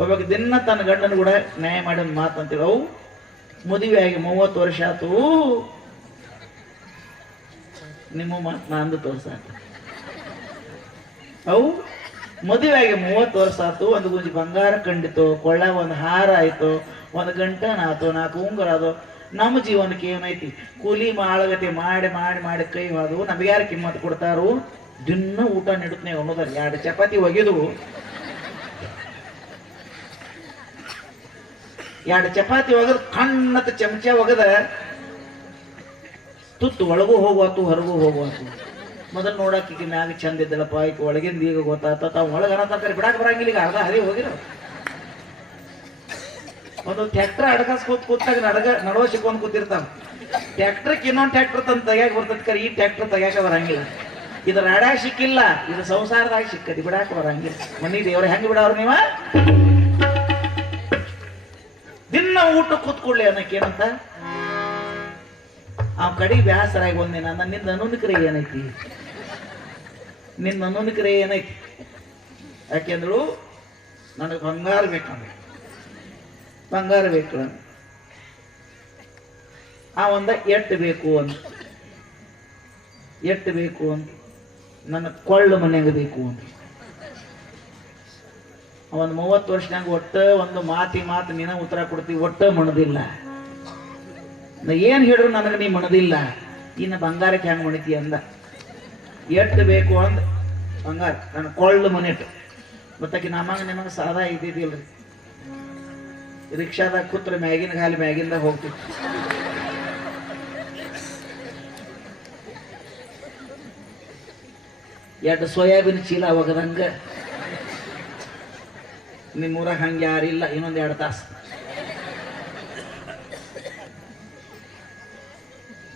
ಒಬ್ಬಾಗ ದಿನ ತನ್ನ ಗಂಡನ ಕೂಡ ನ್ಯಾಯ ಮಾಡಿ ಒಂದು ಮಾತು ಅಂತೇಳಿ ಅವು ಮದುವೆ ಆಗಿ ಮೂವತ್ತು ವರ್ಷ ಆತು. ನಿಮ್ಮ ಮಾತು ನಂದು ತೋರ್ಸ ಅವು ಮದುವೆ ಆಗಿ ಮೂವತ್ತು ವರ್ಷ ಆತು. ಒಂದು ಗುಂಜಿ ಬಂಗಾರ ಕಂಡಿತು. ಕೊಳ್ಳ, ಒಂದು ಹಾರ ಆಯ್ತು. ಒಂದು ಗಂಟನ ಆತು. ನಾಲ್ಕು ಉಂಗುರ ಅದು ನಮ್ಮ ಜೀವನಕ್ಕೆ ಏನೈತಿ? ಕೂಲಿ ಮಾಳಗತೆ ಮಾಡಿ ಮಾಡಿ ಮಾಡಿ ಕೈ ಹೋದವು ನಮ್ಗೆ ಯಾರು ಕಿಮ್ಮತ್ ಕೊಡ್ತಾರು? ದಿನ ಊಟ ನೆಡುತ್ತೆ ಅನ್ನೋದಲ್ಲ. ಎರಡು ಚಪಾತಿ ಒಗೆದು ಎರಡು ಚಪಾತಿ ಒಗದ್ ಕಣ್ಣತ್ತ ಚಮಚ ಒಗದ ತುತ್ತು ಒಳಗೂ ಹೋಗುವತ್ತು, ಹೊರಗೂ ಹೋಗುವತ್ತು. ಮೊದಲು ನೋಡಕ್ಕೆ ಈಗ ಮ್ಯಾಗ ಚಂದ ಇದ್ದಲ್ಲಪ್ಪ ಈಗ ಒಳಗಿಂದ ಈಗ ಗೊತ್ತಾತ ತಾವು ಒಳಗನ ತರಕಾರಿ ಬಿಡಾಕ ಬರಂಗಿಲ್ಲ ಈಗ, ಅರ್ಧ ಹರಿ ಹೋಗಿರೋ. ಒಂದು ಟ್ಯಾಕ್ಟರ್ ಅಡಗಸ್ ಕೂತ್ ಕೂತಾಗ ನಡಗ ನಡುವ ಸಿಕ್ಕೊಂಡ್ ಕೂತಿರ್ತಾವ. ಟ್ರ್ಯಾಕ್ಟರ್ಗೆ ಇನ್ನೊಂದು ಟ್ಯಾಕ್ಟರ್ ತಂದು ತೆಗ್ಯಾಕ ಬರ್ತದ ಈ ಟ್ಯಾಕ್ಟರ್ ತೆಗ್ಯಾಕ ಬರಂಗಿಲ್ಲ. ಇದು ರಾಡ್ಯಾಗ ಸಿಕ್ಕಿಲ್ಲ ಇದು ಸಂಸಾರದಾಗ ಸಿಕ್ಕದಿ, ಬಿಡಾಕ ಬರಂಗಿಲ್ಲ. ಮನಿ ದೇವ್ರ ಹೆಂಗ್ ಬಿಡವ್ರ ನೀವ? ದಿನ ಊಟ ಕೂತ್ಕೊಳ್ಳಿ ಏನಂತ? ಆ ಕಡಿ ಬ್ಯಾಸರಾಗಿ ಒಂದಿನ ನನ್ನ ನಿನ್ನ ಅನುನಿಕ್ರೆ ಏನೈತಿ? ನಿನ್ನ ಅನುನಿಕ್ರೆ ಏನೈತಿ? ಯಾಕೆಂದ್ರು ನನಗೆ ಬಂಗಾರ ಬೇಕಂದ್ರೆ ಬಂಗಾರ ಬೇಕು ಆ ಒಂದ ಎಟ್ಟು ಬೇಕು ಅಂತ ಎಟ್ಟು ಬೇಕು ಅಂತ ನನ್ನ ಕೊಳ್ಳು ಮನೆಗೆ ಬೇಕು ಅಂತ ಒಂದು ಮೂವತ್ತು ವರ್ಷನಾಗ ಒಟ್ಟ ಒಂದು ಮಾತಿ ಮಾತು ನೀನ ಉತ್ತರ ಕೊಡ್ತೀವಿ ಒಟ್ಟ ಮಣದಿಲ್ಲ. ಏನ್ ಹೇಳಿದ್ರು ನನಗೆ ನೀ ಮಣದಿಲ್ಲ. ಇನ್ನು ಬಂಗಾರಕ್ಕೆ ಹೆಂಗ್ ಮಣಿತಿ ಅಂದ. ಎಟ್ಟು ಬೇಕು ಅಂದ. ಬಂಗಾರ, ನನ್ನ ಕೊಳ್ಳು ಮನೆಟ್ಟು ಮತ್ತಾಕಿ ನಮಗ ನಿಮಗೆ ಸಾದಾ ಇದ್ದಿದ್ದಿಲ್ರಿ. ರಿಕ್ಷಾದಾಗ ಕೂತ್ರ ಮ್ಯಾಗಿನ ಗಾಲಿ ಮ್ಯಾಗಿಂದ ಹೋಗ್ತಿತ್ತು ಎರಡು ಸೋಯಾಬೀನ್ ಚೀಲ ಒಗದಂಗ ನಿಮ್ಮೂರಾಗ ಹಂಗೆ ಯಾರಿಲ್ಲ ಇನ್ನೊಂದು ಎರಡು ತಾಸು.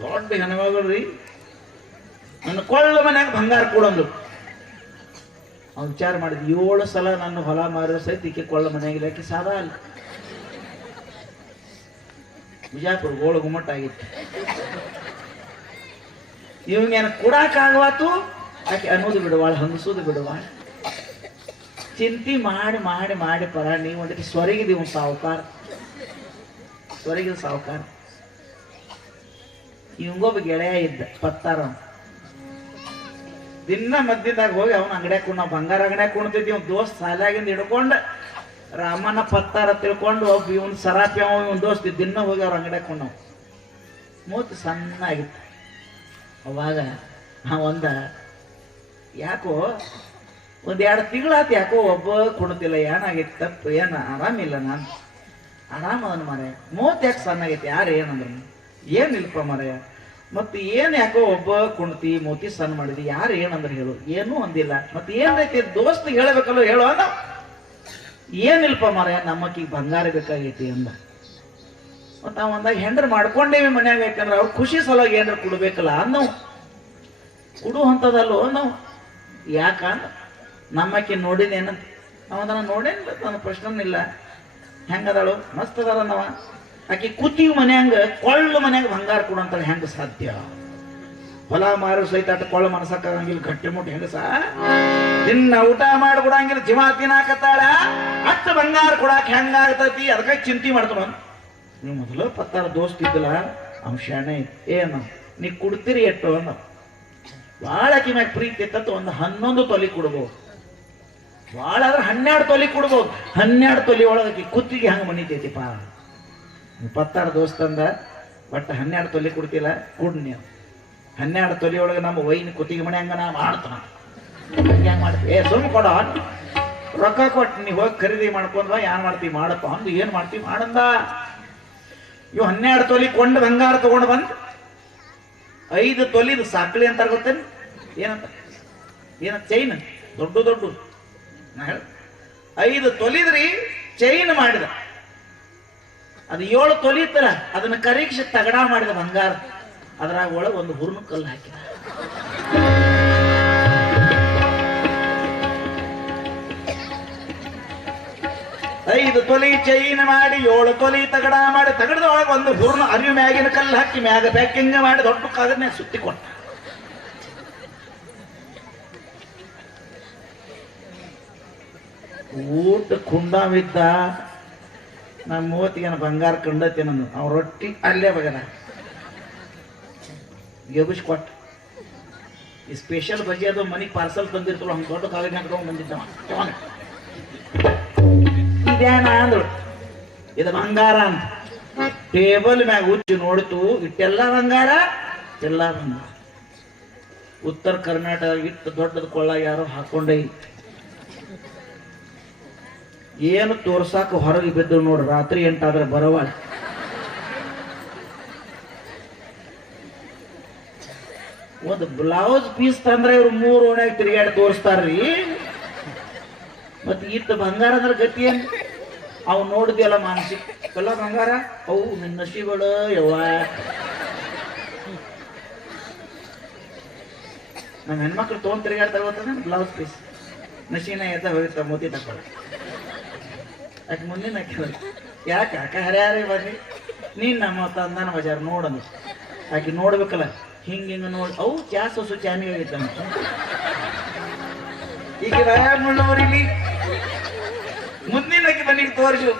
ದೊಡ್ಡ ಹೆನವಾಗ್ರಿ ನನ್ನ ಕೊಳ್ಳ ಮನ್ಯಾಗ ಬಂಗಾರ ಕೊಡಂದು ಅವ್ನು ವಿಚಾರ ಮಾಡಿದ್, ಏಳು ಸಲ ನನ್ನ ಹೊಲ ಮಾರಿದ ಸಹಿತ ಈಕೆ ಕೊಳ್ಳ ಮನೆಯಾಗಿಲ್ಲ ಆಕೆ ಸಾದ ಅಲ್ಲ. ಬಿಜಾಪುರ ಗೋಳು ಗುಮ್ಮಟ್ಟ ಆಗಿತ್ತು. ಇವಂಗೇನ ಕೊಡಾಕಾಗವಾತು ಆಕೆ ಅನ್ನೋದು ಬಿಡುವಾಳ, ಹಂಗಸೋದು ಬಿಡುವಾಳ. ಚಿಂತಿ ಮಾಡಿ ಮಾಡಿ ಮಾಡಿ ಪರ, ನೀವು ಒಂದಕ್ಕೆ ಸ್ವರಿಗಿದೀವಿ ಸಾವುಕಾರ. ಸ್ವರಿಗಿದ ಸಾವುಕಾರ. ಇವಂಗೊಬ್ಬ ಗೆಳೆಯ ಇದ್ದ, ಪತ್ತಾರ. ದಿನ ಮಧ್ಯದಾಗ ಹೋಗಿ ಅವನ ಅಂಗಡಿಯಾಗ ಕುಣ ನಾವು ಬಂಗಾರ ಅಂಗಡಿಯಾಗ ಕುಣ್ತಿದ್ವಿ ಅವ್ನ ದೋಸ್ತ್ ಸಾಲಾಗಿಂದ ಹಿಡ್ಕೊಂಡು ರಾಮನ ಪತ್ತಾರ ತಿಳ್ಕೊಂಡು ಒಬ್ಬ ಇವನ್ ಸರಾಪಿ ಅವ, ಇವನ್ ದೋಸ್ತ್ ದಿನ ಹೋಗಿ ಅವ್ರ ಅಂಗಡ್ಯಾಗ ಕೊಂಡವ್ ಮೂತಿ ಸಣ್ಣ ಆಗಿತ್ತು ಅವಾಗ ಒಂದ, ಯಾಕೋ ಒಂದ್ ಎರಡು ತಿಂಗಳಾತು ಯಾಕೋ ಒಬ್ಬ ಕುಣತಿಲ್ಲ ಏನಾಗೈತಿ ತಪ್ಪು, ಏನ ಆರಾಮಿಲ್ಲ ನಾನು. ಆರಾಮ ಅದನ್ ಮಾರೆ ಮೂವತ್ತು ಯಾಕೆ ಸಣ್ಣ ಆಗೈತಿ ಯಾರು ಏನಂದ್ರು. ಏನಿಲ್ಲಪ್ಪ ಮಾರಾಯ. ಮತ್ತೆ ಏನ್ ಯಾಕೋ ಒಬ್ಬ ಕುಣ್ತಿ ಮೋತಿ ಸಣ್ಣ ಮಾಡಿದಿ, ಯಾರು ಏನಂದ್ರೆ ಹೇಳು. ಏನೂ ಅಂದಿಲ್ಲ. ಮತ್ತೆ ಏನೈತಿ ದೋಸ್ತ್ ಹೇಳಬೇಕಲ್ಲ ಹೇಳು ಅನ್ನ ಏನಿಲ್ಪ ಮಾರಾಯ, ನಮ್ಮಕ್ಕಿಗೆ ಬಂಗಾರ ಬೇಕಾಗೈತಿ ಅಂದ. ಮತ್ತೆ ಅವಂದಾಗ ಹೆಂಡ್ರ ಮಾಡ್ಕೊಂಡೇವಿ ಮನ್ಯಾಗ, ಯಾಕಂದ್ರೆ ಅವ್ರು ಖುಷಿ ಸಲುವಾಗಿ ಏನ್ರ ಕೊಡ್ಬೇಕಲ್ಲ ಅನ್ನವು. ಕೊಡು ಅಂತದಲ್ಲೋ ನಾವು ಯಾಕಂದ ನಮ್ಮಕ್ಕೆ ನೋಡಿದೇನಂತ ನಾವು ಅದನ್ನ ನೋಡೇನಿಲ್ಲ ನನ್ನ ಪ್ರಶ್ನೆನಿಲ್ಲ ಹೆಂಗದಾಳು ಮಸ್ತ್ ಅದಾಳ ನಾವ ಆಕೆ ಕೂತಿವ್ ಮನ್ಯಾಂಗ, ಕೊಳ್ಳು ಮನ್ಯಾಗ ಬಂಗಾರ ಕೊಡಂತಾಳೆ ಹೆಂಗ ಸಾಧ್ಯ? ಹೊಲ ಮಾರು ಸಹಿತ ಅಟ್ ಕೊಳ್ಳ ಮನಸಕ್ಕಾಗಂಗಿಲ್ಲ ಗಟ್ಟಿ ಮುಟ್ಟಿ ಹೆಂಗಸ? ತಿನ್ನ ಊಟ ಮಾಡಿ ಜಿಮ ಜೀವ ತಿನ್ನಾಕತ್ತಾಳ. ಅಟ್ಟ ಬಂಗಾರ ಕೊಡಾಕ ಹೆಂಗಾಗತೈತಿ ಅದಕ್ಕೆ ಚಿಂತೆ ಮಾಡ್ತಾಳ ನೀವು ಮೊದಲು ಪತ್ತಾರ ದೋಸ್ತ್ ಇದ್ದಲ್ಲ ಅಂಶ ಏನು ನೀ ಕುಡ್ತೀರಿ ಎಟ್ಟು ಅಂದ ಭಾಳ ಆಕಿ ಪ್ರೀತಿ ಇತ್ತ ಒಂದು ಹನ್ನೊಂದು ತೊಲಿ ಕೊಡ್ಬೋದು. ಭಾಳ ಆದ್ರೆ ಹನ್ನೆರಡು ತೊಲಿ ಕೊಡ್ಬೋದು. ಹನ್ನೆರಡು ತೊಲಿ ಒಳಗೆ ಕುತ್ತಿಗೆ ಹಂಗೆ ಮನಿತೈತಿಪ್ಪ. ಇಪ್ಪತ್ತಾರು ಪತ್ತಾರು ದೋಸ್ತಂದ ಬಟ್ ಹನ್ನೆರಡು ತೊಲಿ ಕೊಡ್ತಿಲ್ಲ ಕುಡ್ ನೀವು ಹನ್ನೆರಡು ತೊಲಿ ಒಳಗೆ ನಮ್ಮ ವೈನ್ ಕುತ್ತಿಗೆ ಮನೆ ಹಂಗ ನಾ ಮಾಡ್ತಾನ. ಹಂಗೆ ಮಾಡ್ತೀವಿ ಏ ಸುಮ್ಮ ಕೊಡ. ರೊಕ್ಕ ಕೊಟ್ಟು ನೀವು ಹೋಗಿ ಖರೀದಿ ಮಾಡ್ಕೊಂಡ್ವ ಏನ್ ಮಾಡ್ತೀವಿ ಮಾಡಪ್ಪ. ಅಂದು ಏನು ಮಾಡ್ತೀವಿ ಮಾಡಂದ? ಇವು ಹನ್ನೆರಡು ತೊಲಿ ಕೊಂಡು ಬಂಗಾರ ತಗೊಂಡು ಬಂದು. ಐದು ತೊಲಿದು ಸಾಕಳಿ ಅಂತಾರೆ ಗೊತ್ತೇನು? ಏನಂತ? ಏನಂತ? ಚೈನ್ ದೊಡ್ಡ ದೊಡ್ಡ. ಐದು ತೊಲಿದ್ರಿ ಚೈನ್ ಮಾಡಿದ. ಅದು ಏಳು ತೊಲಿತರ ಅದನ್ನ ಕರೀಕ್ಷೆ ತಗಡ ಮಾಡಿದ ಬಂಗಾರ. ಅದ್ರಾಗ ಒಳಗೆ ಒಂದು ಹುರ್ನು ಕಲ್ಲು ಹಾಕಿದ. ಐದು ತೊಲಿ ಚೈನ್ ಮಾಡಿ, ಏಳು ತೊಲಿ ತಗಡ ಮಾಡಿ ತಗಡದ ಒಳಗೆ ಒಂದು ಹುರ್ನು ಅರಿವು ಮ್ಯಾಗಿನ ಕಲ್ಲು ಹಾಕಿ, ಮ್ಯಾಗ ಪ್ಯಾಕಿಂಗ್ ಮಾಡಿ, ದೊಡ್ಡ ಕಾಗದ ಸುತ್ತಿ ಊಟ ಕುಂದಾವಿದ್ದ ನಮ್ಮ ಮೂವತ್ತಿಗೆ ಬಂಗಾರ ಕಂಡತಿ ನಂದು. ಅವ್ರ ರೊಟ್ಟಿ ಅಲ್ಲೇ ಬಗದ. ಗೆಬಿಸ್ ಕೊಟ್ಟ. ಈ ಸ್ಪೆಷಲ್ ಬಜ್ಜಿ ಅದು ಮನೆಗೆ ಪಾರ್ಸಲ್ ತಂದಿರ್ತಲ್ಲ, ಹಂಗೆ ದೊಡ್ಡ ಕಾಲಿಗೆ ಹಾಕೊಂಡು ಬಂದಿದ್ದವ. ಅಂದ್ರು. ಇದು ಬಂಗಾರ ಅಂತ ಟೇಬಲ್ ಮ್ಯಾಗ ಉಚ್ಚಿ ನೋಡ್ತು, ಇಟ್ಟೆಲ್ಲ ಬಂಗಾರ, ಎಲ್ಲ ಬಂಗಾರ. ಉತ್ತರ ಕರ್ನಾಟಕ ಇಟ್ಟು ದೊಡ್ಡದ ಕೊಳ್ಳ ಯಾರೋ ಹಾಕೊಂಡೇ ಏನು ತೋರ್ಸಾಕ ಹೊರಗೆ ಬಿದ್ದು ನೋಡು, ರಾತ್ರಿ ಎಂಟಾದ್ರೆ ಬರವ. ಒಂದು ಬ್ಲೌಸ್ ಪೀಸ್ ತಂದ್ರೆ ಇವ್ರು ಮೂರು ಓಣ್ಯಾಗ ತಿರುಗಾಡಿ ತೋರಿಸ್ತಾರ್ರಿ. ಮತ್ತೆ ಇತ್ತು ಬಂಗಾರ ಅಂದ್ರೆ ಗತಿ ಏನ್? ಅವು ನೋಡಿದ್ಯಲ್ಲ ಮಾನಸಿಕ. ಎಲ್ಲ ಬಂಗಾರ? ಅವು ನಿನ್ನ ನಶಿಗಳು ಯವ್ವ. ನಮ್ಮ ಹೆಣ್ಮಕ್ಳು ತೊಗೊಂಡ್ ತಿರುಗಾಡ್ತಾರೆ ಗೊತ್ತದ ಬ್ಲೌಸ್ ಪೀಸ್ ನಶೀನ ಎದ್ದ ಹೋಗಿರ್ತಾರೆ ಮೋತಿ ಯಾಕೆ ಮುಂದಿನ ಕೇಳ ಯಾಕೆ? ಅಕ್ಕ ಹರ್ಯಾರೇ ಬರ್ರಿ ನೀನ್ ನಮ್ಮ ತಂದಾನ ಬಜಾರ್ ನೋಡನು ಆಕೆ ನೋಡ್ಬೇಕಲ್ಲ, ಹಿಂಗ ಹಿಂಗ ನೋಡಿ ಅವು ಚಾ ಸೊಸು ಚಾನಿಗೆ ಆಗಿತ್ತಂತ ಈಗ ಮುಳ್ಳವರಿಲಿ ಆಕೆ ಬನ್ನಿಗೆ ತೋರಿಸು.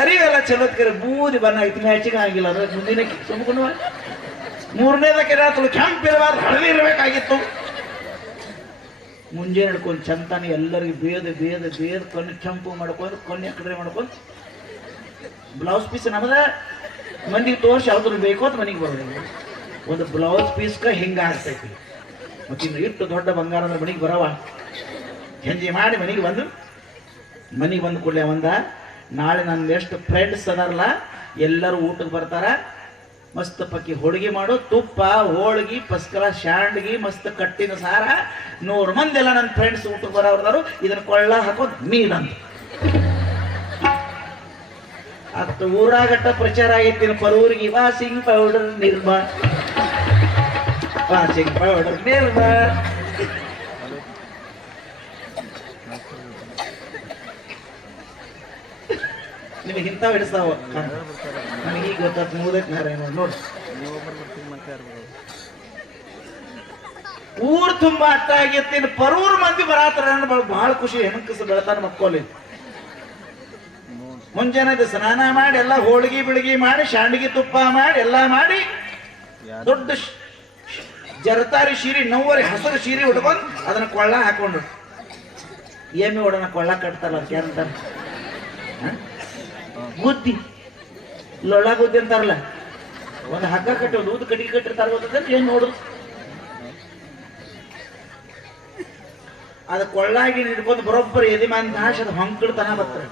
ಅರಿವೆಲ್ಲ ಚಲೋತ್ಕರ, ಬೂದಿ ಬಣ್ಣ ಐತಿ, ಮ್ಯಾಚಿಂಗ್ ಆಗಿಲ್ಲ ಅದ್ರ ಮುಂದಿನ ಸುಮ್ಕೊಂಡು ಮೂರನೇದಕ್ಕೆ ರಾತ್ರಿ ಕೆಂಪಿರಬಾರ್ದು ಹಳದಿ ಇರಬೇಕಾಗಿತ್ತು. ಮುಂಜಾನೆ ಹಿಡ್ಕೊಂಡು ಚಂತಾನೆ ಎಲ್ಲರಿಗೂ ಬೇದ ಬೇದ ಬೇದ ಕಣ್ಣು ಕೆಂಪು ಮಾಡ್ಕೊಂಡು, ಕಣ್ಣು ಕಡೆ ಮಾಡ್ಕೊಂಡು ಬ್ಲೌಸ್ ಪೀಸ್ ನಮ್ದೆ ಮಂದಿಗೆ ತೋರಿಸಿ ಯಾವ್ದು ಬೇಕು ಅಂತ ಮನೆಗೆ ಬರೋದು. ಒಂದು ಬ್ಲೌಸ್ ಪೀಸ್ಗೆ ಹಿಂಗೆ ಆಗ್ತೈತಿ ಮತ್ತೆ ಇನ್ನು ಇಟ್ಟು ದೊಡ್ಡ ಬಂಗಾರ ಅಂದ್ರೆ ಮನೆಗೆ ಬರವ. ಹೆಂಜಿ ಮಾಡಿ ಮನೆಗೆ ಬಂದು ಮನೆಗೆ ಬಂದು ಕೂಡಲೇ ಒಂದ, ನಾಳೆ ನನ್ನ ಎಷ್ಟು ಫ್ರೆಂಡ್ಸ್ ಅದಾರಲ್ಲ, ಎಲ್ಲರೂ ಊಟಕ್ಕೆ ಬರ್ತಾರ. ಮಸ್ತ್ ಪಕ್ಕಿ ಹೋಳಿಗೆ ಮಾಡು ತುಪ್ಪ, ಹೋಳಿಗೆ, ಪಸ್ಕರ, ಶಾಂಡ್ಗಿ, ಮಸ್ತ್ ಕಟ್ಟಿನ ಸಾರ. ನೂರು ಮಂದಿ ಎಲ್ಲ ನನ್ನ ಫ್ರೆಂಡ್ಸ್ ಊಟಕ್ಕೆ ಬರೋರ್ದಾರು ಇದನ್ನ ಕೊಳ್ಳ ಹಾಕೋದು ಮೀನಂತ ಅತ್ತ ಊರಾಗಟ್ಟ ಪ್ರಚಾರ ಆಗಿತ್ತಿನ ಪರೂರಿಗೆ. Washing powder Nirma. Washing powder Nirma. ನಿಮಗೆ ಇಂಥವು ಹಿಡಿಸ್ತಾವ? ನನಗೆ ನಾರಾಯಣ ನೋಡಿ. ಊರ್ ತುಂಬಾ ಅಟ್ಟ ಆಗೈತಿ ಪರೂರ್ ಮಂದಿ ಬರಾತಾರ ಬಹಳ ಖುಷಿ. ಹೆಣಕಸ ಬೆಳತಾನ ಮಕ್ಕೋಲಿ ಮುಂಜಾನೆ ಸ್ನಾನ ಮಾಡಿ, ಎಲ್ಲ ಹೋಳಿಗೆ ಬಿಳಿಗೆ ಮಾಡಿ ಶಾಂಡಿಗೆ ತುಪ್ಪ ಮಾಡಿ, ಎಲ್ಲ ಮಾಡಿ, ದೊಡ್ಡ ಜರತಾರಿ ಶೀರಿ ನವ್ವರಿ ಹಸಿರು ಶೀರಿ ಉಟ್ಕೊಂಡು ಅದನ್ನ ಕೊಳ್ಳ ಹಾಕೊಂಡು. ಎಮ್ಮೆ ಒಡನ ಕೊಳ್ಳ ಕಟ್ತಾರ ಬುದ್ಧಿ. ಲೊಳ್ಳ ಗುದ್ದಿ ಅಂತಾರಲ್ಲ? ಒಂದು ಹಗ್ಗ ಕಟ್ಟಿ, ಒಂದು ಊದು ಕಟ್ಟಿಗೆ ಕಟ್ಟಿರ್ತಾರ ಗೊತ್ತಂದ್ರೆ ಏನ್ ನೋಡುದು? ಅದ ಕೊಳ್ಳಾಗಿ ಹಿಡ್ಕೊಂಡು ಬರೋಬ್ಬರಿ ಎದಿ ಮ್ಯಾನ್ ಹಾಶ್ ಅದು ಹೊಂಕಡ್ತನ ಬರ್ತಾರೆ.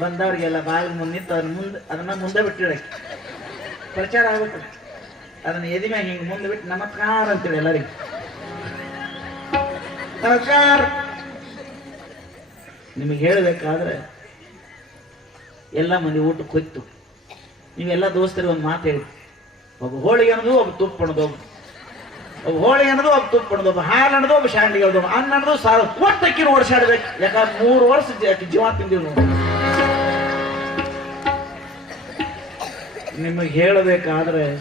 ಬಂದವ್ರಿಗೆಲ್ಲ ಬಾಗಿಲು ಮುಂದಿತ್ತು ಅದ್ ಅದನ್ನ ಮುಂದೆ ಅದನ್ನ ಮುಂದೆ ಬಿಟ್ಟಿಡಕ್ಕೆ ಪ್ರಚಾರ ಆಗ್ಬಿಟ್ರ. ಅದನ್ನ ಎದಿ ಮ್ಯಾಗ ಹಿಂಗೆ ಮುಂದೆ ಬಿಟ್ಟು ನಮಸ್ಕಾರ ಅಂತೇಳಿ ಎಲ್ಲರಿಗೆ. ನಮಸ್ಕಾರ. ನಿಮಗೆ ಹೇಳಬೇಕಾದ್ರೆ ಎಲ್ಲ ಮಂದಿ ಊಟಕ್ಕೆ ಹೋಯ್ತು. ನೀವೆಲ್ಲ ದೋಸ್ತರಿಗೆ ಒಂದು ಮಾತು ಹೇಳಿ. ಒಬ್ಬ ಹೋಳಿಗೆ ಅನ್ನೋದು, ಒಬ್ಬ ತುಪ್ಪ ಅನ್ನೋದು, ಒಬ್ಬ ಹೋಳಿಗೆ ಅನ್ನೋದು, ಒಬ್ಬ ತುಪ್ಪ ಅನ್ನೋದು, ಒಬ್ಬ ಹಾಲು ಒಬ್ಬ ಶಾಂಡಿಗೆ ಅನ್ನೋದು ಅನ್ನ ಅನ್ನೋದು ಸಾರು. ಒಟ್ಟಕ್ಕಿನ ಓಡಿಸಾಡ್ಬೇಕು ಯಾಕಂದ್ರೆ ಮೂರು ವರ್ಷ ಜೀವ ತಿಂದಿವಿ ನೋಡಿ. ನಿಮಗೆ ಹೇಳಬೇಕಾದ್ರೆ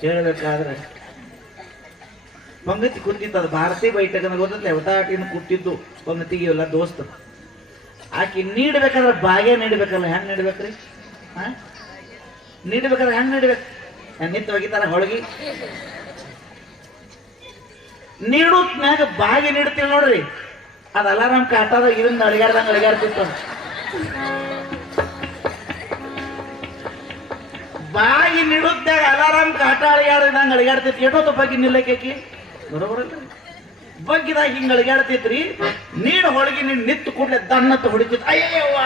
ಹೇಳಬೇಕಾದ್ರೆ ಪಂಗತಿ ಕುಂತಿತ್ತು. ಅದು ಭಾರತೀಯ ಬೈಟಕನ ಗೊತ್ತಲ್ಲ ಕುಟ್ಟಿದ್ದು ಪಂಗತಿಗೆ ಎಲ್ಲ ದೋಸ್ತರು ಆಕಿ ನೀಡ್ಬೇಕಾದ್ರೆ ಬಾಗೆ ನೀಡ್ಬೇಕಲ್ಲ, ಹೆಂಗ್ ನೀಡ್ಬೇಕ್ರಿ? ಹಾ? ನೀಡ್ಬೇಕಾದ್ರೆ ಹೆಂಗ್ ನೀಡ್ಬೇಕು? ನಿಂತ ಒಗಿತಾರ ಹೊಳಗಿ? ನೀಡುತ್ ಮ್ಯಾಗ ಬಾಗಿ ನೀಡ್ತೀವಿ ನೋಡ್ರಿ. ಅದು ಅಲಾರಾಮ್ ಕಾಟದ ಇದನ್ನ ಅಳಿಗಾಡ್ದಂಗ ಅಡಿಗಾಡ್ತಿತ್ತು ಬಾಗಿ ನೀಡುತ್ತಾಗ ಅಲಾರಾಮ್ ಕಾಟ ಅಳಿಗಾಡ್ದಂಗ ಅಳಿಗಾಡ್ತಿತ್ತು. ಎಷ್ಟೊತ್ತು ಬಗ್ಗೆ ನಿಲ್ಲಕ್ಕೆ ಬರೋಬರಲ್ಲ. ಬಗ್ಗಿದಾಗ ಹಿಂಗ ಅಳಿಗಾಡ್ತಿತ್ರಿ. ನೀಡು ಹೊಳಗಿ ನೀನು ನಿತ್ತು ಕೂಡಲೇ ದನ್ನತ್ತ ಹೊಡಿತಿತ್ತು ಅಯ್ಯವ್ವ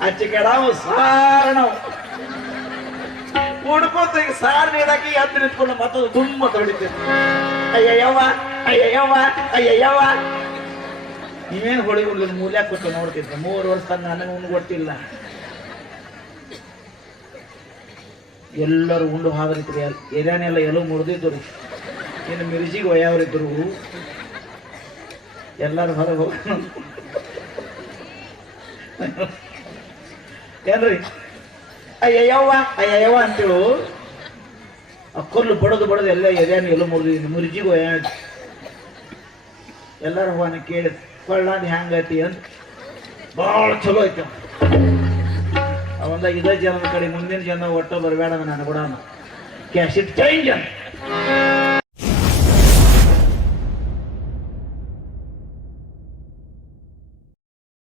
ಅಚ್ಚಿ ಕೆಡಾವು ಸಾರ ನಾವು. ಹುಡ್ಕೋತ ಈಗ ಸಾರ್ ನೀಡಾಕಿ ಎದ್ದು ನಿಂತ್ಕೊಂಡು ಮತ್ತೊಂದು ತುಂಬ ಹೊಡಿತಿತ್ತು ಅಯ್ಯಯ್ಯವ್ವ ಅಯ್ಯಯ್ಯವ್ವ ಅಯ್ಯಯ್ಯವ್ವ. ನೀವೇನು ಹೊಳಿ ಹುಡುಗನ ಮೂಲ್ಯ ಕೂತು ನೋಡ್ತಿದ್ದ ಮೂರು ವರ್ಷ ನನಗೆ ಗೊತ್ತಿಲ್ಲ ಎಲ್ಲರೂ ಉಂಡು ಹಾದ್ರಿತ್ರಿ ಎದಾನೆಲ್ಲ ಎಲ್ಲೋ ಮುರಿದಿದ್ದು ರೀ ಇನ್ನು ಮಿರ್ಜಿಗೆ ಒಯ್ಯವ್ರಿದ್ರು. ಎಲ್ಲರೂ ಹೊರಗೆ ಹೋಗೋಣ. ಏನ್ರಿ? ಅಯ್ಯವ್ವ ಅಯ್ಯವ್ವ ಅಂತೇಳು ಆ ಕೊಲ್ಲು ಬಡದು ಬಡದು ಎಲ್ಲ ಎದೆಯನ್ನು ಎಲ್ಲೋ ಮುರಿದು ಒಯ್ಯ ಎಲ್ಲರೂ ಹೋನ ಕೇಳಿ ಕೊಳ್ಳಾದ ಹೆಂಗೈತಿ? ಅಂತ. ಭಾಳ ಚಲೋ ಐತಿ. ಅವ. ಅವಂದ ಇದೇ ಜನದ ಕಡೆ ಮುಂದಿನ ಜನ ಒಟ್ಟು ಬರಬೇಡ ನಾನು ಕೂಡ ಕ್ಯಾಶಿಟ್ ಚೇಂಜ್